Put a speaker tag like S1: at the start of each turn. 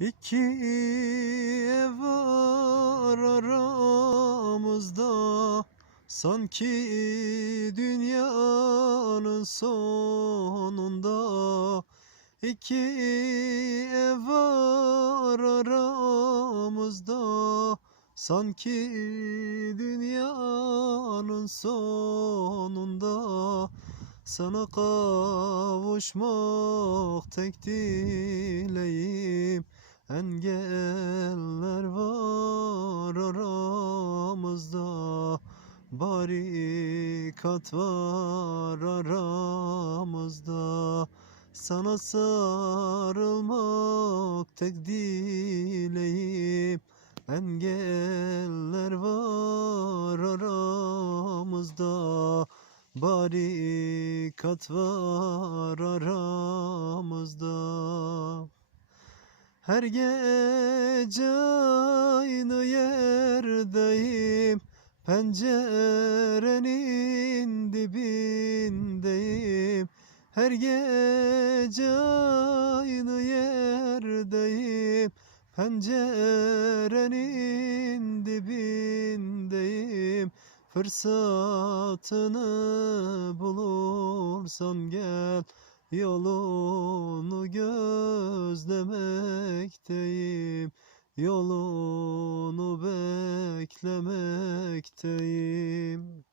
S1: İki ev var aramızda. Sanki dünyanın sonunda. İki ev var aramızda. Sanki dünyanın sonunda. Sana kavuşmak tek dileğim Engeller var aramızda Barikat var aramızda. Sana sarılmak tek dileğim Engeller var aramızda. Barikat var aramızda her gece aynı yerdeyim. Pencerenin dibindeyim. Her gece aynı yerdeyim. Pencerenin dibindeyim. Fırsatını bulursan gel Yolunu gözlemekteyim Yolunu beklemekteyim